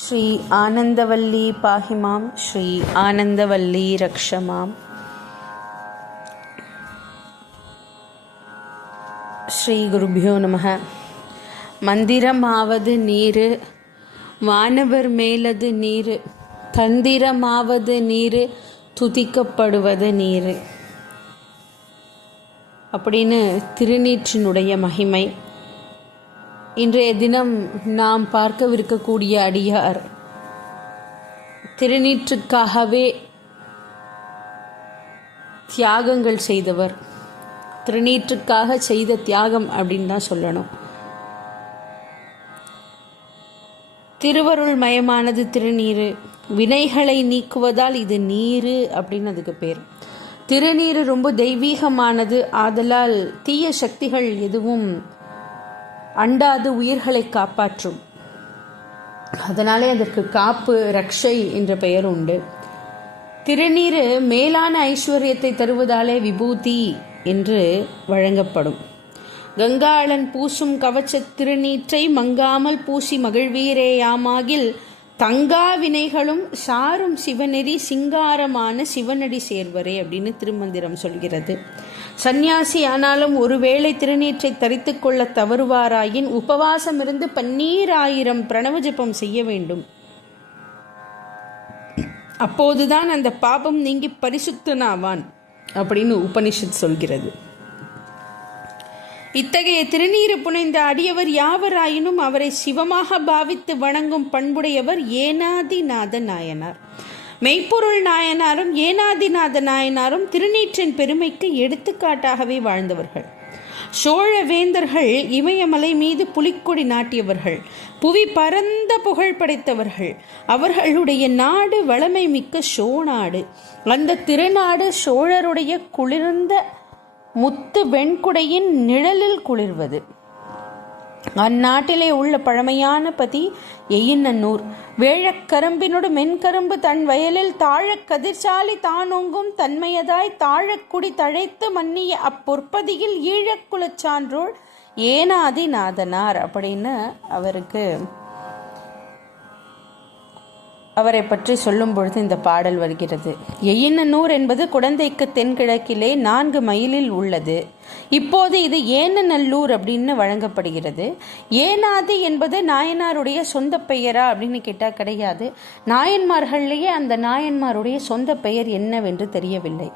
ஸ்ரீ ஆனந்தவல்லி பாஹிமாம், ஸ்ரீ ஆனந்தவல்லி ரக்ஷமாம். ஸ்ரீ குருபியோ நமக. மந்திரமாவது நீரு, வானவர் மேலது நீரு, தந்திரமாவது நீரு, துதிக்கப்படுவது நீரு அப்படின்னு திருநீற்றினுடைய மகிமை. இன்றைய தினம் நாம் பார்க்கவிருக்கக்கூடிய அடியார் திருநீற்றுக்காகவே தியாகங்கள் செய்தவர். திருநீற்றுக்காக செய்த தியாகம் அப்படின்னு தான் சொல்லணும். திருவருள் மயமானது திருநீரு. வினைகளை நீக்குவதால் இது நீரு அப்படின்னு அதுக்கு பேர். திருநீரு ரொம்ப தெய்வீகமானது. ஆதலால் தீய சக்திகள் எதுவும் அண்டாது உயிர்களை காப்பாற்றும். அதனாலே அதற்கு காப்பு, ரக்ஷை என்ற பெயர் உண்டு. திருநீரு மேலான ஐஸ்வர்யத்தை தருவதாலே விபூதி என்று வழங்கப்படும். கங்காளன் பூசும் கவச்ச திருநீற்றை மங்காமல் பூசி மகிழ்வீரேயாமாகில் தங்கா வினைகளும் சாரும் சிவநெறி சிங்காரமான சிவனடி சேர்வரே அப்படின்னு திருமந்திரம் சொல்கிறது. சந்நியாசி ஆனாலும் ஒருவேளை திருநீற்றை தரித்து கொள்ள தவறுவாராயின் உபவாசம் இருந்து 12,000 பிரணவ ஜபம் செய்ய வேண்டும். அப்போதுதான் அந்த பாபம் நீங்கி பரிசுத்தனாவான் அப்படின்னு உபனிஷத் சொல்கிறது. இத்தகைய திருநீறு புனைந்த அடியவர் யாவராயினும் அவரை சிவமாக பாவித்து வணங்கும் பண்புடையவர் ஏனாதிநாத நாயனார். மெய்ப்பொருள் நாயனாரும் ஏனாதிநாத நாயனாரும் திருநீற்றின் பெருமைக்கு எடுத்துக்காட்டாகவே வாழ்ந்தவர்கள். சோழ வேந்தர்கள் இமயமலை மீது புலிக்கொடி நாட்டியவர்கள், புவி பரந்த புகழ் படைத்தவர்கள். அவர்களுடைய நாடு வளமை மிக்க சோநாடு. அந்த திருநாடு சோழருடைய குளிர்ந்த முத்து வெண்குடையின் நிழலில் குளிர்வது. அந்நாட்டிலே உள்ள பழமையான பதி எயினன்னூர். வேழக்கரும்பினோடு மென்கரும்பு தன் வயலில் தாழக் கதிர்ச்சாலி தானொங்கும் தன்மையதாய் தாழக்குடி தழைத்து மன்னிய அப்பொற்பதியில் ஈழக்குலச் சான்றோர் ஏனாதிநாதனார் அப்படின்னு அவரை பற்றி சொல்லும் பொழுது இந்த பாடல் வருகிறது. எயினன்னூர் என்பது குடந்தைக்கு தென்கிழக்கிலே 4 மைலில் உள்ளது. இப்போது இது ஏனநல்லூர் அப்படின்னு வழங்கப்படுகிறது. ஏனாதி என்பது நாயனாருடைய சொந்த பெயரா அப்படின்னு கேட்டால் கிடையாது. நாயன்மார்கள்லேயே அந்த நாயன்மாருடைய சொந்த பெயர் என்னவென்று தெரியவில்லை.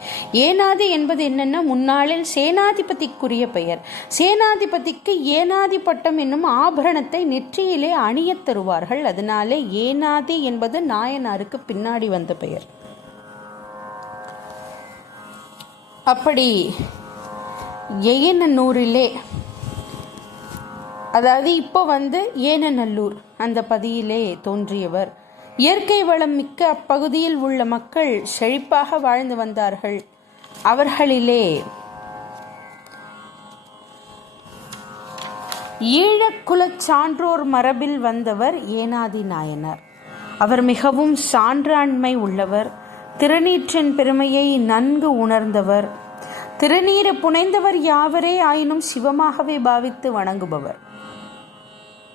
ஏனாதி என்பது என்னன்னா, முன்னாளில் சேனாதிபதிக்குரிய பெயர். சேனாதிபதிக்கு ஏனாதி பட்டம் என்னும் ஆபரணத்தை நெற்றியிலே அணியத் தருவார்கள். அதனாலே ஏனாதி என்பது நாயனாருக்கு பின்னாடி வந்த பெயர். அப்படி எயினன்னூரிலே, அதாவது இப்போ ஏனநல்லூர் அந்த பதியிலே தோன்றியவர். இயற்கை வளம் மிக்க அப்பகுதியில் உள்ள மக்கள் செழிப்பாக வாழ்ந்து வந்தார்கள். அவர்களிலே ஈழக்குலச் சான்றோர் மரபில் வந்தவர் ஏனாதி நாயனார். அவர் மிகவும் சான்றாண்மை உள்ளவர். திருநீற்றின் பெருமையை நன்கு உணர்ந்தவர். திருநீறு புனைந்தவர் யாவரே ஆயினும் சிவமாகவே பாவித்து வணங்குபவர்.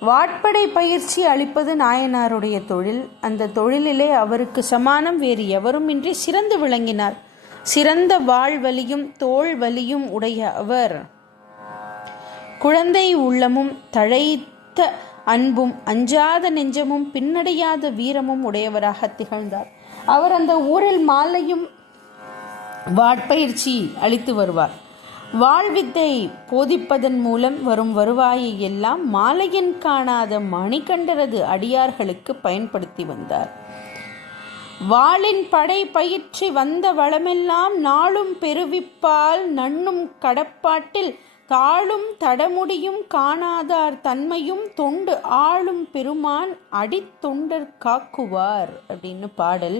வாட்படை பயிற்சி அளிப்பது நாயனாருடைய தொழில். அந்த தொழிலிலே அவருக்கு சமானம் வேறு எவரும் இன்றி சிறந்து விளங்கினார். சிறந்த வாழ்வலியும் தோள் வலியும் உடைய அவர் குழந்தை உள்ளமும் தழைத்த அன்பும் அஞ்சாத நெஞ்சமும் பின்னடையாத வீரமும் உடையவராக திகழ்ந்தார். அவர் அந்த ஊரில் மாலையும் வாட்பயிற்சி அளித்து வருவார். வாழ்வித்தை போதிப்பதன் மூலம் வரும் வருவாயை எல்லாம் மாலையன் காணாத மணிகண்டரது அடியார்களுக்கு பயன்படுத்தி வந்தார். வாளின் படை பயிற்சி வந்த வளமெல்லாம் நாளும் பெருவிப்பால் நண்ணும் கடப்பாட்டில் தாளும் தடமுடியும் காணாதார் தன்மையும் தொண்டு ஆளும் பெருமான் அடித்தொண்டர் காக்குவார் அப்படின்னு பாடல்.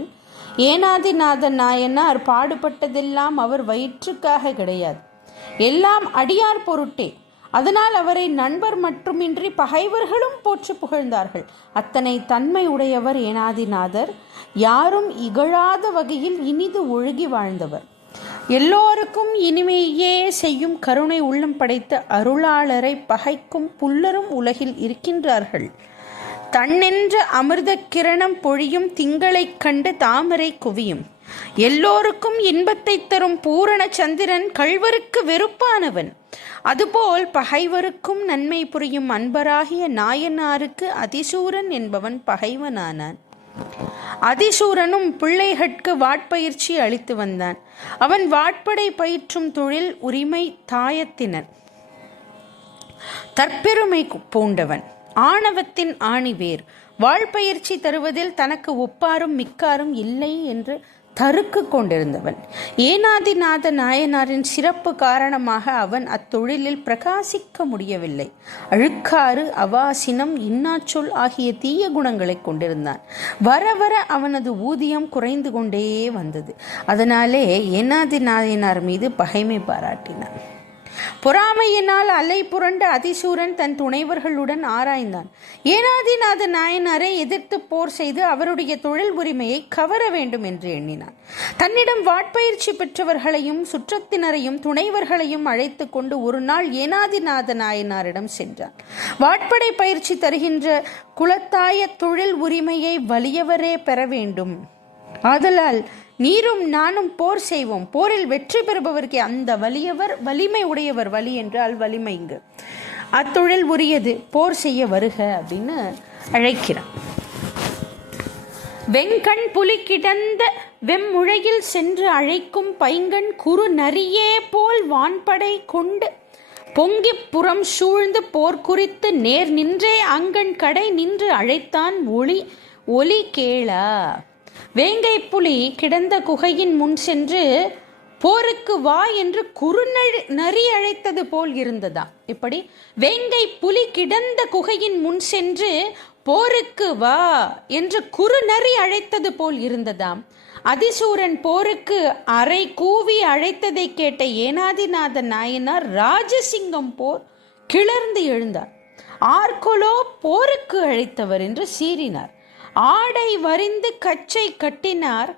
ஏனாதிநாத நாயனார் பாடுபட்டதெல்லாம் அவர் வயிற்றுக்காக கிடையாது, எல்லாம் அடியார் பொருட்டே. அதனால் அவரை நண்பர் மட்டுமின்றி பகைவர்களும் போற்று புகழ்ந்தார்கள். அத்தனை தன்மை உடையவர் ஏனாதிநாதர். யாரும் இகழாத வகையில் இனிது ஒழுகி வாழ்ந்தவர். எல்லோருக்கும் இனிமையே செய்யும் கருணை உள்ளம் படைத்த அருளாளரை பகைக்கும் புல்லரும் உலகில் இருக்கின்றார்கள். தன்னென்ற அமிர்த கிரணம் பொழியும் திங்களைக் கண்டு தாமரை குவியும். எல்லோருக்கும் இன்பத்தை தரும் பூரண சந்திரன் கள்வருக்கு வெறுப்பானவன். அதுபோல் பகைவருக்கும் நன்மை புரியும் அன்பராகிய நாயனாருக்கு அதிசூரன் என்பவன் பகைவனானான். அதிசூரனும் பிள்ளைகட்கு வாட்பயிற்சி அளித்து வந்தான். அவன் வாட்படை பயிற்றும் தொழில் உரிமை தாயத்தினன். தற்பெருமை பூண்டவன், ஆணவத்தின் ஆணிவேர். வாழ்பயிற்சி தருவதில் தனக்கு ஒப்பாரும் மிக்காரும் இல்லை என்று தருக்கு கொண்டிருந்தவன். ஏனாதிநாத நாயனாரின் சிறப்பு காரணமாக அவன் அத்தொழிலில் பிரகாசிக்க முடியவில்லை. அழுக்காறு, அவாசினம், இன்னாச்சொல் ஆகிய தீய குணங்களை கொண்டிருந்தான். வர வர அவனது ஊதியம் குறைந்து கொண்டே வந்தது. அதனாலே ஏனாதி நாயனார் மீது பகைமை பாராட்டினான். பொறாமையினால் அலை புரண்ட அதிசூரன் தன் துணைவர்களுடன் ஆராய்ந்தான். ஏனாதிநாத நாயனாரை எதிர்த்து போர் செய்து அவருடைய தொழில் உரிமையை கவர வேண்டும் என்று எண்ணினான். தன்னிடம் வாட்பயிற்சி பெற்றவர்களையும் சுற்றத்தினரையும் துணைவர்களையும் அழைத்து கொண்டு ஒரு நாள் ஏனாதிநாத நாயனாரிடம் சென்றான். வாட்படை பயிற்சி தருகின்ற குலத்தாய தொழில் உரிமையை வலியவரே பெற வேண்டும். ஆதலால் நீரும் நானும் போர் செய்வோம். போரில் வெற்றி பெறுபவருக்கு அந்த வலியவர் வலிமை உடையவர். வலி என்றால் வலிமை. இங்கு அத்தொழில் உரியது, போர் செய்ய வருக அப்படின்னு அழைக்கிறான். வெங்கண் புலி கிடந்த வெம்முழையில் சென்று அழைக்கும் பைங்கண் குறு நரியே போல் வான்படை கொண்டு பொங்கி புறம் சூழ்ந்து போர் குறித்து நேர் நின்றே அங்கண் கடை நின்று அழைத்தான் ஒலி கேளா. வேங்கை புலி கிடந்த குகையின் முன் சென்று போருக்கு வா என்று நரி அழைத்தது போல் இருந்ததாம். இப்படி வேங்கை புலி கிடந்த குகையின் முன் சென்று போருக்கு வா என்று நரி அழைத்தது போல் இருந்ததாம். அதிசூரன் போருக்கு அரை கூவி அழைத்ததை கேட்ட ஏனாதிநாத நாயனார் ராஜசிங்கம் போர் கிளர்ந்து எழுந்தார். ஆர்கொலோ போருக்கு அழைத்தவர் என்று சீறினார். ஆடை வரிந்து கச்சை கட்டினார்.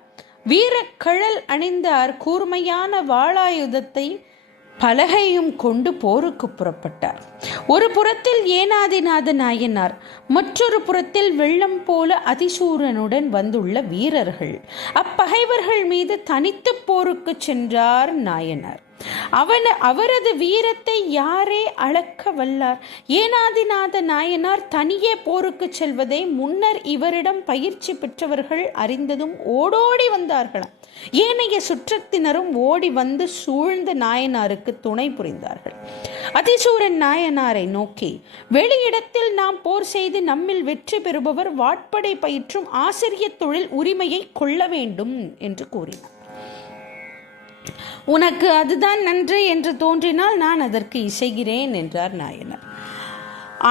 வீரக்கழல் அணிந்தார். கூர்மையான வாளாயுதத்தை பலகையும் கொண்டு போருக்கு புறப்பட்டார். ஒரு புறத்தில் ஏனாதிநாத நாயனார், மற்றொரு புறத்தில் வெள்ளம் போல அதிசூரனுடன் வந்துள்ள வீரர்கள். அப்பகைவர்கள் மீது தனித்து போருக்கு சென்றார் நாயனார். அவரது வீரத்தை யாரே அளக்க வல்லார்? ஏனாதிநாத நாயனார் தனியே போருக்கு செல்வதை முன்னர் இவரிடம் பயிற்சி பெற்றவர்கள் அறிந்ததும் ஓடோடி வந்தார்களாம். ஏனைய சுற்றத்தினரும் ஓடி வந்து சூழ்ந்த நாயனாருக்கு துணை புரிந்தார்கள். அதிசூரன் நாயனாரை நோக்கி, வெளியிடத்தில் நாம் போர் செய்து நம்மில் வெற்றி பெறுபவர் வாட்படை பயிற்றும் ஆசிரிய தொழில் உரிமையை கொள்ள வேண்டும் என்று கூறினார். உனக்கு அதுதான் நன்று என்று தோன்றினால் நான் அதற்கு இசைகிறேன் என்றார் நாயனார்.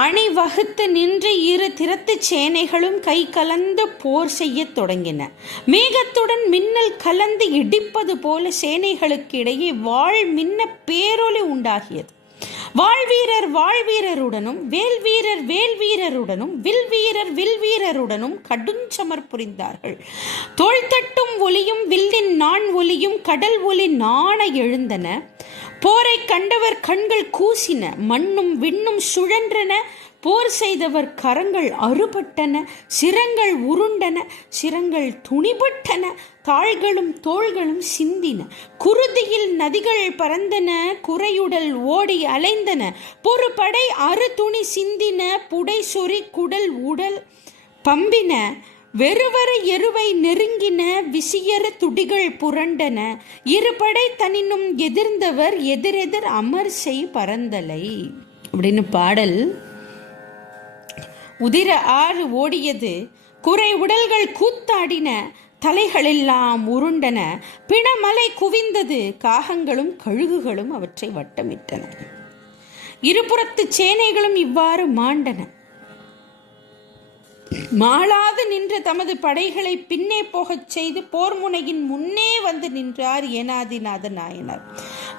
அணி வகுத்து நின்று இரு திறத்து சேனைகளும் கை கலந்து போர் செய்ய தொடங்கின. மேகத்துடன் மின்னல் கலந்து இடிப்பது போல சேனைகளுக்கு இடையே வாழ் மின்ன பேரொலி உண்டாகியது. வாழ்வீரர் வாழ்வீரருடனும் வேல்வீரர் வேல்வீரருடனும் வில்வீரருடனும் கடுஞ்சமர் புரிந்தார்கள். தோள்தட்டும் ஒலியும் வில்லின் நான் ஒலியும் கடல் ஒலி நாண எழுந்தன. போரை கண்டவர் கண்கள் கூசின. மண்ணும் விண்ணும் சுழன்றன. போர் செய்தவர் கரங்கள் அறுபட்டன. சிரங்கள் உருண்டன. சிரங்கள் துணிபட்டன. தாள்களும் தோள்களும் சிந்தின. குருதியில் நதிகள் பறந்தன. குறையுடல் ஓடி அலைந்தன. பொறுபடை அறு துணி சிந்தின. புடை சொறி குடல் உடல் பம்பின. வெறுவர எருவை நெருங்கின. விசியற துடிகள் புரண்டன. இருபடை தனினும் எதிர்ந்தவர் எதிரெதிர் அமர் செய் பரந்தலை அப்படின்னு பாடல். உதிர ஆறு ஓடியது. குறை உடல்கள் கூத்தாடின. தலைகளெல்லாம் உருண்டன. பிணமலை குவிந்தது. காகங்களும் கழுகுகளும் அவற்றை வட்டமிட்டன. இருபுறத்து சேனைகளும் இவ்வாறு மாண்டன. மாளாது நின்ற தமது படைகளை பின்னே போகச் செய்து போர் முனையின் முன்னே வந்து நின்றார் ஏனாதிநாத நாயனார்.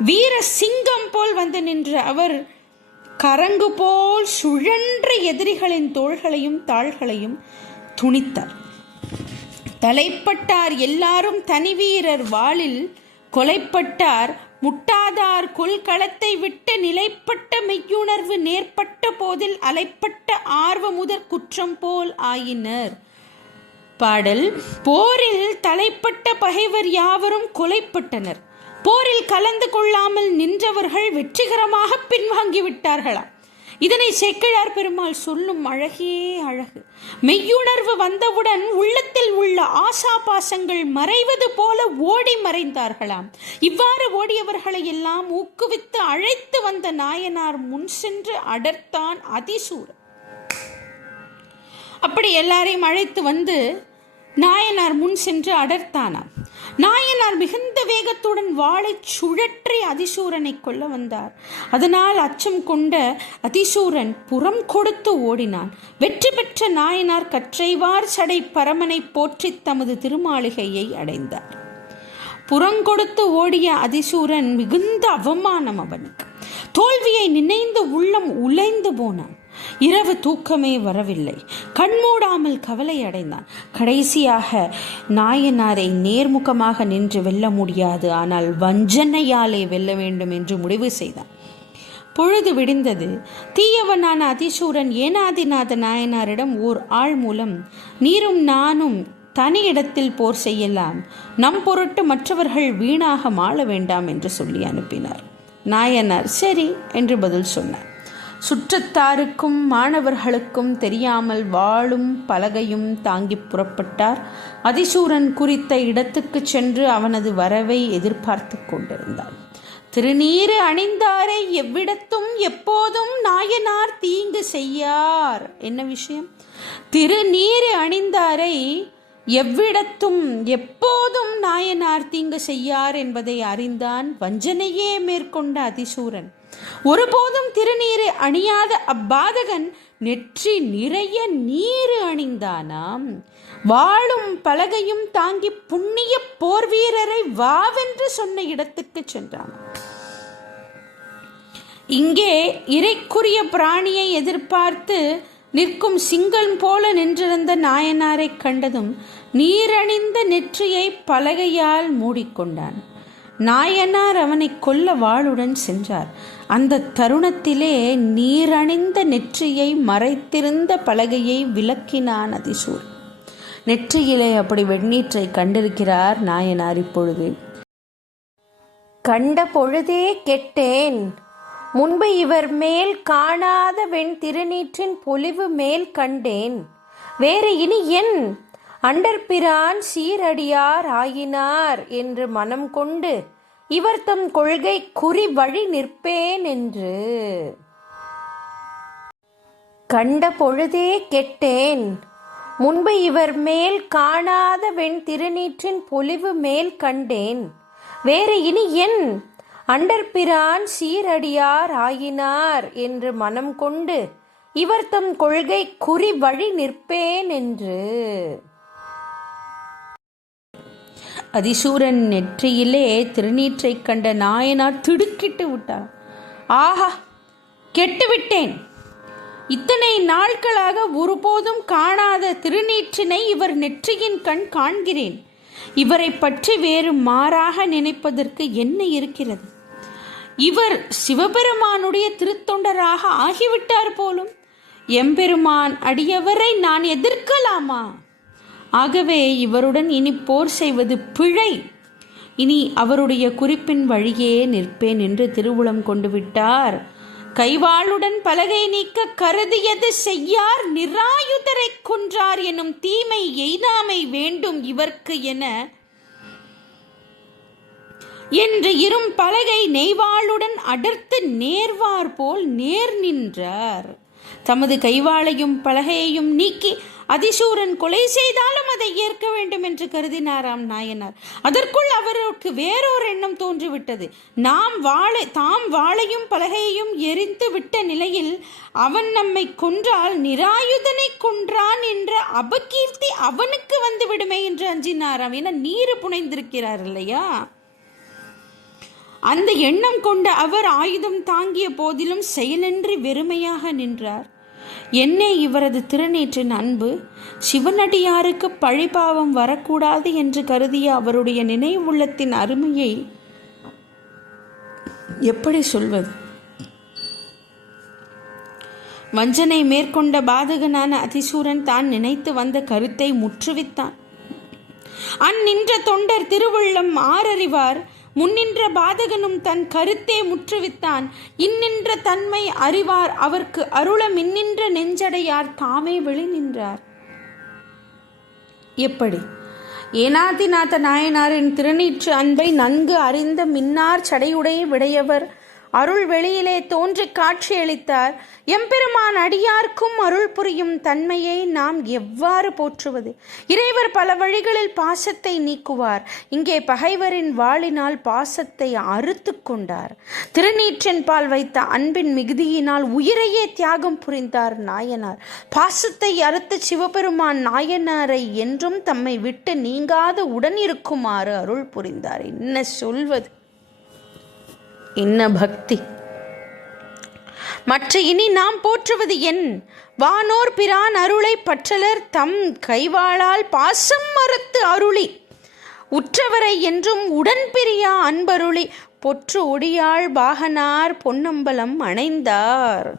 வீர சிங்கம் போல் வந்து நின்ற அவர் கரங்கு போல் சுழன்ற எதிரிகளின் தோள்களையும் தாள்களையும் துணித்தார். தலைப்பட்டார் எல்லாரும் தனி வீரர் வாளில் கொலைப்பட்டார். முட்டாதார் கொள்களத்தை விட்டு நிலைப்பட்ட மெய்யுணர்வு நேர்பட்ட போதில் அலைப்பட்ட ஆர்வமுதற் குற்றம் போல் ஆயினர். பாடல். போரில் தலைப்பட்ட பகைவர் யாவரும் கொலைப்பட்டனர். போரில் கலந்து கொள்ளாமல் நின்றவர்கள் வெற்றிகரமாக பின்வாங்கிவிட்டார்களாம். இதனை சேக்கிழார் பெருமாள் சொல்லும் அழகே அழகு. மெய்யுணர்வு வந்தவுடன் உள்ளத்தில் உள்ள ஆசா பாசங்கள் மறைவது போல ஓடி மறைந்தார்களாம். இவ்வாறு ஓடியவர்களை எல்லாம் ஊக்குவித்து அழைத்து வந்த நாயனார் முன் சென்று அடர்த்தான் அதிசூரன். அப்படி எல்லாரையும் அழைத்து வந்து நாயனார் முன் சென்று அடர்த்தானாம். நாயனார் மிகுந்த வேகத்துடன் வாளை சுழற்றி அதிசூரனை கொல்ல வந்தார். அதனால் அச்சம் கொண்ட அதிசூரன் புறம் கொடுத்து ஓடினான். வெற்றி பெற்ற நாயனார் கற்றைவார் சடை பரமனை போற்றி தமது திருமாளிகையை அடைந்தார். புறங்கொடுத்து ஓடிய அதிசூரன் மிகுந்த அவமானம் அவனுக்கு. தோல்வியை நினைந்து உள்ளம் உலைந்து போனான். இரவு தூக்கமே வரவில்லை. கண்மூடாமல் கவலை அடைந்தான். கடைசியாக நாயனாரை நேர்முகமாக நின்று வெல்ல முடியாது, ஆனால் வஞ்சனையாலே வெல்ல வேண்டும் என்று முடிவு செய்தான். பொழுது விடிந்தது. தீயவனான அதிசூரன் ஏனாதிநாத நாயனாரிடம் ஓர் ஆள் மூலம் நீரும் நானும் தனி இடத்தில் போர் செய்யலாம், நம் பொருட்டு மற்றவர்கள் வீணாக மாள வேண்டாம் என்று சொல்லி அனுப்பினார். நாயனார் சரி என்று பதில் சொன்னார். சுற்றத்தாருக்கும் மாணவர்களுக்கும் தெரியாமல் வாளும் பலகையும் தாங்கி புறப்பட்டார். அதிசூரன் குறித்த இடத்துக்கு சென்று அவனது வரவை எதிர்பார்த்து கொண்டிருந்தான். திருநீறு அணிந்தாரை எவ்விடத்தும் எப்போதும் நாயனார் தீங்கு செய்யார். என்ன விஷயம்? திருநீறு அணிந்தாரை எவ்விடத்தும் எப்போதும் நாயனார் தீங்கு செய்யார் என்பதை அறிந்தான். வஞ்சனையே மேற்கொண்ட அதிசூரன். ஒருபோதும் திருநீறு அணியாத அப்பாதகன் நெற்றி நிறைய நீரு அணிந்தானாம். வாளும் பலகையும் தாங்கி புண்ணிய போர் வீரரை வாவென்று சொன்ன இடத்துக்கு சென்றான். இங்கே இறைக்குரிய பிராணியை எதிர்பார்த்து நிற்கும் சிங்கம் போல நின்றிருந்த நாயனாரை கண்டதும் நீரணிந்த நெற்றியை பலகையால் மூடிக்கொண்டான். நாயனார் அவனை கொல்ல வாளுடன் சென்றார். அந்த தருணத்திலே நீரணிந்த நெற்றியை மறைத்திருந்த பலகையை விலக்கினான் அதிசூரன். நெற்றியிலே அப்படி வெண்ணீற்றை கண்டிருக்கிறார் நாயனார். இப்பொழுது கண்ட பொழுதே கெட்டேன், முன்பு இவர் மேல் காணாத வெண் திருநீற்றின் பொலிவு மேல் கண்டேன், வேறு இனி என் அண்டர்பிரான் சீரடியார் ஆயினார் என்று மனம் கொண்டு இவர் தம் கொள்கை குறி வழி நிற்பேன் என்று. கண்ட பொழுதே கெட்டேன், முன்பு இவர் மேல் காணாத வெண் திருநீற்றின் பொலிவு மேல் கண்டேன், வேறு இனி என் அண்டர்பிரான் சீரடியார் ஆயினார் என்று மனம் கொண்டு இவர் தம் கொள்கை குறி வழி நிற்பேன் என்று. அதிசூரன் நெற்றியிலே திருநீற்றை கண்ட நாயனார் திடுக்கிட்டு விட்டார். ஆஹா, கெட்டுவிட்டேன். இத்தனை நாட்களாக ஒருபோதும் காணாத திருநீற்றினை இவர் நெற்றியின் கண் காண்கிறேன். இவரை பற்றி வேறு மாறாக நினைப்பதற்கு என்ன இருக்கிறது? இவர் சிவபெருமானுடைய திருத்தொண்டராக ஆகிவிட்டார் போலும். எம்பெருமான் அடியவரை நான் எதிர்க்கலாமா? ஆகவே இவருடன் இனி போர் செய்வது பிழை. இனி அவருடைய குறிப்பின் வழியே நிற்பேன் என்று திருவுளம் கொண்டு விட்டார். கைவாளுடன் பலகை நீக்க கருதியது செய்யார், நிராயுதரை கொன்றார் எனும் தீமை எய்தாமை வேண்டும் இவர்க்கு என என்று இரும் பலகை நெய்வாளுடன் அடர்த்து நேர்வார் போல் நேர் நின்றார். தமது கைவாளையும் பலகையையும் நீக்கி அதிசூரன் கொலை செய்தாலும் அதை ஏற்க வேண்டும் என்று கருதினாராம் நாயனார். அதற்குள் அவருக்கு வேறொரு எண்ணம் தோன்றிவிட்டது. தாம் வாளையும் பலகையையும் எரிந்து விட்ட நிலையில் அவன் நம்மை கொன்றால் நிராயுதனை கொன்றான் என்ற அபகீர்த்தி அவனுக்கு வந்து விடுமே என்று அஞ்சினாராம். என நீரு புனைந்திருக்கிறார் இல்லையா? அந்த எண்ணம் கொண்ட அவர் ஆயுதம் தாங்கிய போதிலும் செயலின்றி வெறுமையாக நின்றார். என்னே இவரது திருநீற்றின் அன்பு! சிவனடியாருக்கு பழிபாவம் வரக்கூடாது என்று கருதிய அவருடைய நினைவுள்ளத்தின் அருமையை எப்படி சொல்வது? வஞ்சனை மேற்கொண்ட பாதகனான அதிசூரன் தான் நினைத்து வந்த கருத்தை முற்றுவித்தான். அந்நின்ற தொண்டர் திருவுள்ளம் ஆரறிவார். முன்னின்ற பாதகனும் தன் கருத்தே முற்றுவித்தான். இன்னின்ற தன்மை அறிவார் அவர்க்கு அருள மின்னின்ற நெஞ்சடையார் தாமே வெளி நின்றார். எப்படி? ஏனாதிநாத நாயனாரின் திருநீற்று அன்பை நன்கு அறிந்த மின்னார் சடையுடைய விடையவர் அருள் வெளியிலே தோன்றி காட்சியளித்தார். எம்பெருமான் அடியார்க்கும் அருள் புரியும் தன்மையை நாம் எவ்வாறு போற்றுவது? இறைவர் பல வழிகளில் பாசத்தை நீக்குவார். இங்கே பகைவரின் வாளினால் பாசத்தை அறுத்து கொண்டார். திருநீற்றின் பால் வைத்த அன்பின் மிகுதியினால் உயிரையே தியாகம் புரிந்தார் நாயனார். பாசத்தை அறுத்து சிவபெருமான் நாயனாரை என்றும் தம்மை விட்டு நீங்காத உடன் இருக்குமாறு அருள் புரிந்தார். என்ன சொல்வது? என்ன பக்தி! மற்ற இனி நாம் போற்றுவது என்? வானோர் பிரான் அருளை பற்றலர் தம் கைவாளால் பாசம் மறுத்து அருளி உற்றவரை என்றும் உடன்பிரியா அன்பருளி பொற்று ஒடியாள் பாகனார் பொன்னம்பலம் அணைந்தார்.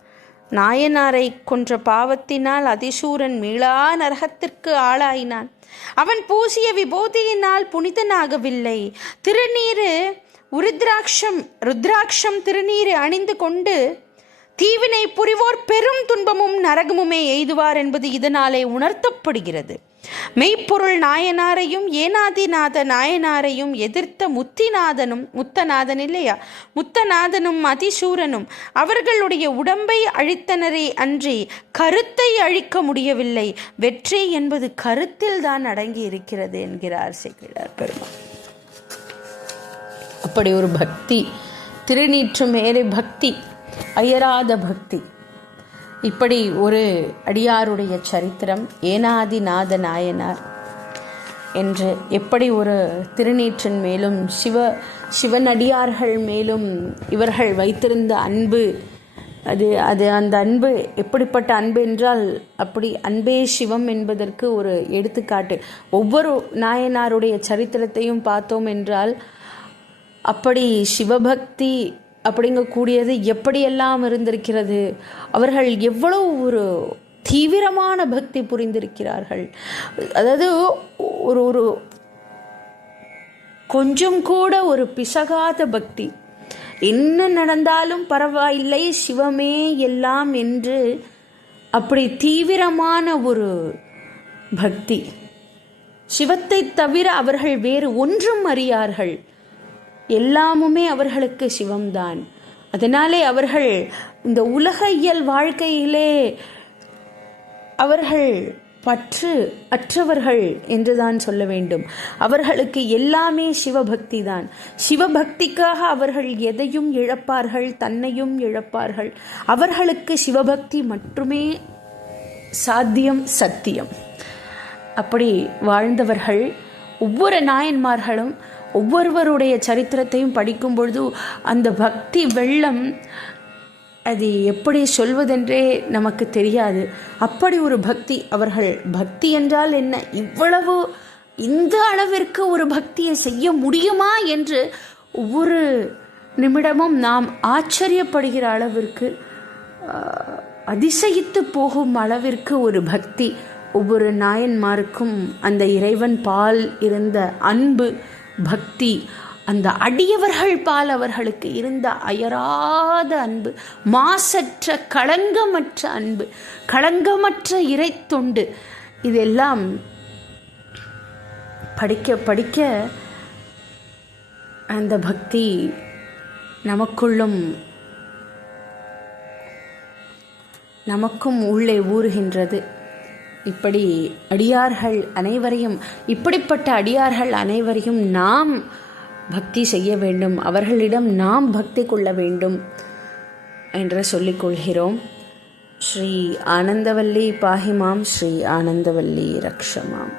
நாயனாரை கொன்ற பாவத்தினால் அதிசூரன் மீளா நரகத்திற்கு ஆளாயினான். அவன் பூசிய விபூதியினால் புனிதனாகவில்லை. திருநீரு ருத்ராட்சம் திருநீரை அணிந்து கொண்டு தீவினை புரிவோர் பெரும் துன்பமும் நரகமுமே எய்துவார் என்பது இதனாலே உணர்த்தப்படுகிறது. மெய்ப்பொருள் நாயனாரையும் ஏனாதிநாத நாயனாரையும் எதிர்த்த முத்தநாதனும் அதிசூரனும் அவர்களுடைய உடம்பை அழித்தனரே அன்றி கருத்தை அழிக்க முடியவில்லை. வெற்றி என்பது கருத்தில் தான் அடங்கி இருக்கிறது என்கிறார் சேக்கிழார் பெருமான். அப்படி ஒரு பக்தி, திருநீற்று மேலே பக்தி, அயராத பக்தி. இப்படி ஒரு அடியாருடைய சரித்திரம். ஏனாதிநாத நாயனார் என்று எப்படி ஒரு திருநீற்றின் மேலும் சிவனடியார்கள் மேலும் இவர்கள் வைத்திருந்த அன்பு, அது அந்த அன்பு எப்படிப்பட்ட அன்பு என்றால் அப்படி அன்பே சிவம் என்பதற்கு ஒரு எடுத்துக்காட்டு. ஒவ்வொரு நாயனாருடைய சரித்திரத்தையும் பார்த்தோம் என்றால் அப்படி சிவபக்தி அப்படிங்கக்கூடியது எப்படியெல்லாம் இருந்திருக்கிறது. அவர்கள் எவ்வளவு ஒரு தீவிரமான பக்தி புரிந்திருக்கிறார்கள். அதாவது ஒரு கொஞ்சம் கூட ஒரு பிசகாத பக்தி. என்ன நடந்தாலும் பரவாயில்லை, சிவமே எல்லாம் என்று அப்படி தீவிரமான ஒரு பக்தி. சிவத்தை தவிர அவர்கள் வேறு ஒன்றும் அறியார்கள். எல்லாமுமே அவர்களுக்கு சிவம்தான். அதனாலே அவர்கள் இந்த உலக இயல் வாழ்க்கையிலே அவர்கள் பற்று அற்றவர்கள் என்றுதான் சொல்ல வேண்டும். அவர்களுக்கு எல்லாமே சிவபக்தி தான். சிவபக்திக்காக அவர்கள் எதையும் இழப்பார்கள், தன்னையும் இழப்பார்கள். அவர்களுக்கு சிவபக்தி மட்டுமே சாத்தியம், சத்தியம். அப்படி வாழ்ந்தவர்கள். ஒவ்வொரு நாயன்மார்களும் ஒவ்வொருவருடைய சரித்திரத்தையும் படிக்கும் பொழுது அந்த பக்தி வெள்ளம் அது எப்படி சொல்வதென்றே நமக்கு தெரியாது. அப்படி ஒரு பக்தி. அவர்கள் பக்தி என்றால் என்ன, இவ்வளவு இந்த அளவிற்கு ஒரு பக்தியை செய்ய முடியுமா என்று ஒவ்வொரு நிமிடமும் நாம் ஆச்சரியப்படுகிற அளவிற்கு, அதிசயித்து போகும் அளவிற்கு ஒரு பக்தி ஒவ்வொரு நாயன்மாருக்கும். அந்த இறைவன் பால் இருந்த அன்பு, பக்தி, அந்த அடியவர்கள் பால் அவர்களுக்கு இருந்த அயராத அன்பு, மாசற்ற களங்கமற்ற அன்பு, களங்கமற்ற இறை தொண்டு, இதெல்லாம் படிக்க படிக்க அந்த பக்தி நமக்கும் உள்ளே ஊறுகின்றது. இப்படி அடியார்கள் அனைவரையும், இப்படிப்பட்ட அடியார்கள் அனைவரையும் நாம் பக்தி செய்ய வேண்டும், அவர்களிடம் நாம் பக்தி கொள்ள வேண்டும் என்று சொல்லிக்கொள்கிறோம். ஸ்ரீ ஆனந்தவல்லி பாஹிமாம், ஸ்ரீ ஆனந்தவல்லி ரக்ஷமாம்.